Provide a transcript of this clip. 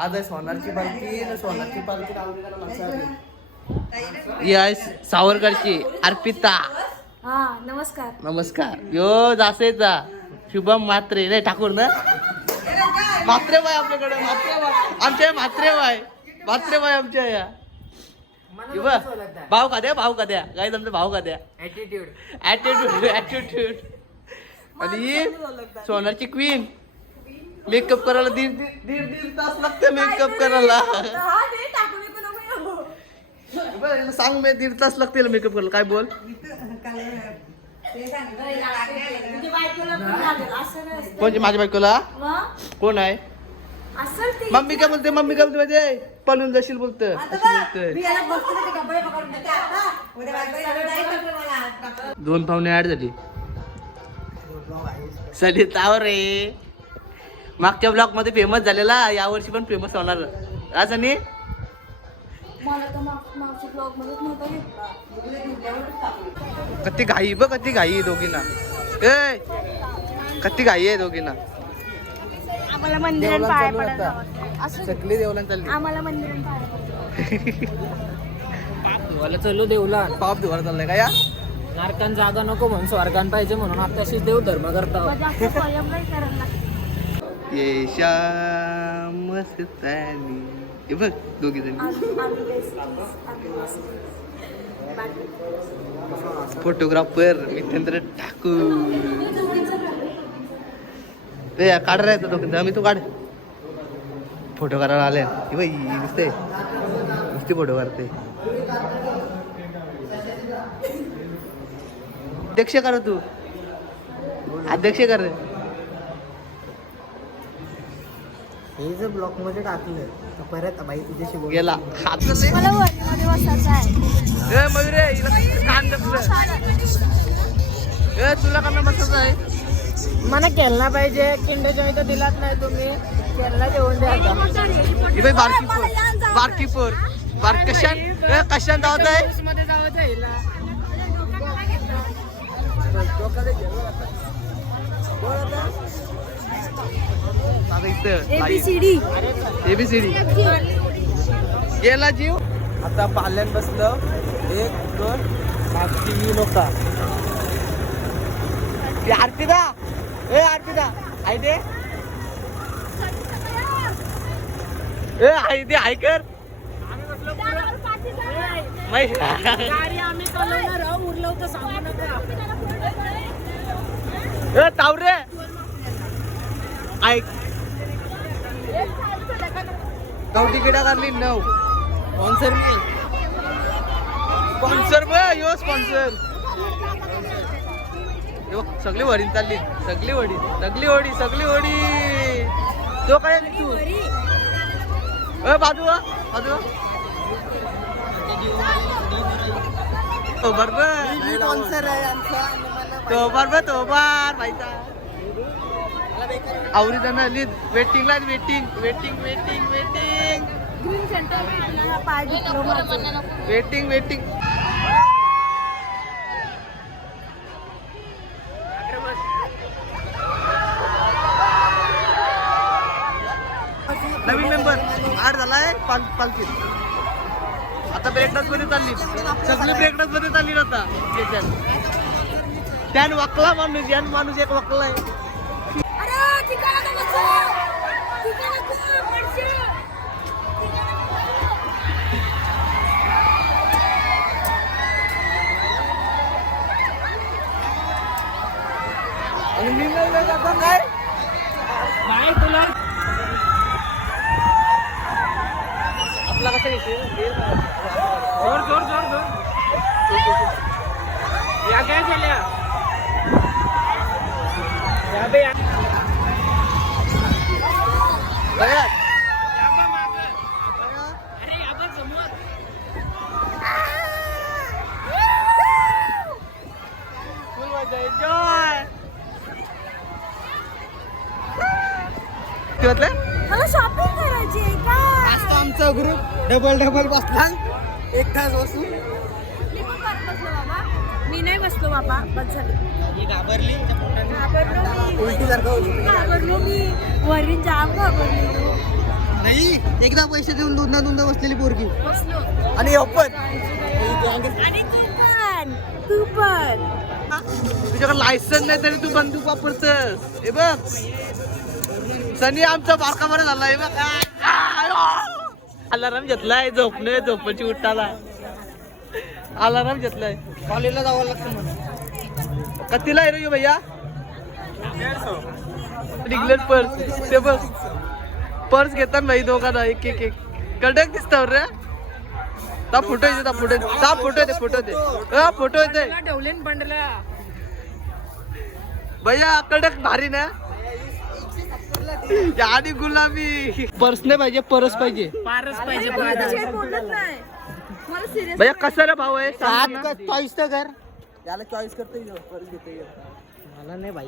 आज आहे सोनारची पालखी आणि सोनारची पालखी ही आहे सावरकरची अर्पिता. हा नमस्कार. नमस्कार. यो जासेचा शुभम म्हात्रे नाही ठाकूर ना? म्हात्रे बाय आपल्याकडे म्हात्रे बाय. आमच्या म्हात्रे बाय. म्हात्रे बाय आमच्या या. भाव का द्या भाव का द्या? काय तुमचा भाव का द्या? ऍटिट्यूड ऍटिट्यूड ऍटिट्यूड आणि ही सोनारची क्वीन मेकअप करायला दीड दीड दीड दीड तास लागते मेकअप करायला. बरं, सांग मी दीड तास लागते मेकअप करायला. काय बोल? तुझ्या कोणची माझ्या बायकोला? कोण आहे? मम्मी काय बोलते? मम्मी काय बोलते म्हणजे पळून जाशील बोलत. दोन पाहुणे ऍड झाली. सलिता रे मागच्या ब्लॉगमध्ये फेमस झालेला या वर्षी पण फेमस होणार. नव्हता घेतला. कती घाई बघ कती घाई आहे दोघींना. ए! कती घाई आहे दोघींना. आम्हाला मंदिरात पाया पडायला सगळी देवलां चालली. आम्हाला मंदिरात मला चलो देवला पाप धुवार चाललाय का या? नारकान जागा नको म्हणून स्वर्गान पाहिजे म्हणून आताशीच देव धर्म करता. हे बघ दोघी जणी. फोटोग्राफर मितेंद्र ठाकूर. ते काढ रे दोघं आम्ही तू काढ. फोटो करायला आले. हे बाई नुसते. नुसती फोटो काढते अध्यक्ष कर तू. अध्यक्ष कर. हे जर ब्लॉकमध्ये टाकलं तर परत बाई तुझ्याशी बोल गेला. मला वरीमध्ये बसायचं आहे. ए मयुरे हिला कान दपलं ए तुला कान बसायचं आहे? मला केलना पाहिजे. किंड जॉय तर दिलाच नाही तुम्ही. केलना जेवण द्या. ही बाई बारकी पोर बारकी पोर बार कशान? ए, कशान धावत आहे? जावं जाईल आता. इथं एबीसीडी एबीसीडी गेला जीव. आता पाल्यान बसलं. एक दोन. तीन नका. ती आरतीदा. ए आरतीदा. आई दे ए आई दे आई कर मै- गाडी आम्ही चालवणार आहोत, उरलं तर सांगू नका ए तावरे ऐक नऊ तिकिटा काढली नऊ. स्पॉन्सर मी स्पॉन्सर ब यो स्पॉन्सर सगळी वडील चालली. सगळी वडी सगळी वडी सगळी वडी तो काय तू? ए बाजू बाजू. तो बरोबर तो बरोबर तो बार माहिती आवरी जाणार आली वेटिंगला waiting waiting waiting waiting waiting waiting नवीन मेंबर ऍड झालाय. पाल पालखीत आता ब्रेक डान्समध्ये चालली. सगळी ब्रेक डान्समध्ये चालली ना आता त्यान वाकला माणूस यान माणूस एक वाकलाय. अरे आपला कसं येते जोर जोर जोर जोर. या काय झाल्या या. बे या. बघा. अरे या बघ समोर Full मजा enjoy. किती वाजले? मला शॉपिंग करायची आहे का आज तर आमचा ग्रुप डबल डबल बसला. एक तास बसून. मी पण करत बसलो बाबा. मी नाही बसलो बाबा बस झालं. ही घाबरली. घाबरलो मी. उलटी सारखं होती घाबरलो मी. जाम घाबरलो एकदा पैसे देऊन दोनदा दोनदा बसलेली पोरगी. बसलो. आणि ओपन आणि तू पण. तू पण. तुझ्याकडे लायसन नाही तरी तू बंदूक वापरतस. हे बघ. सनी आमचा बारका बरं झाला हे बघ. अलाराम घेतलाय झोपणे झोपाची उठाला. अलाराम घेतलाय. कॉलेजला जावं लागतं म्हणून. कितीला आहे रे भैया? निघलेत पर्स ते बघ. पर्स घेतात भाई दोघांना एक एक एक. कडक दिसतावर रे. ता फोटो येते ता फोटो ता फोटो येते फोटो येते. हा फोटो येते. ठेवले पंडला भैया कडक भारी ना. आणि गुलाबी. पर्स नाही पाहिजे. परस पाहिजे पारच पाहिजे कसा रे भाऊ आहे? ना. चॉईस तर कर. याला चॉईस करते पर्स घेते मला नाही बाई.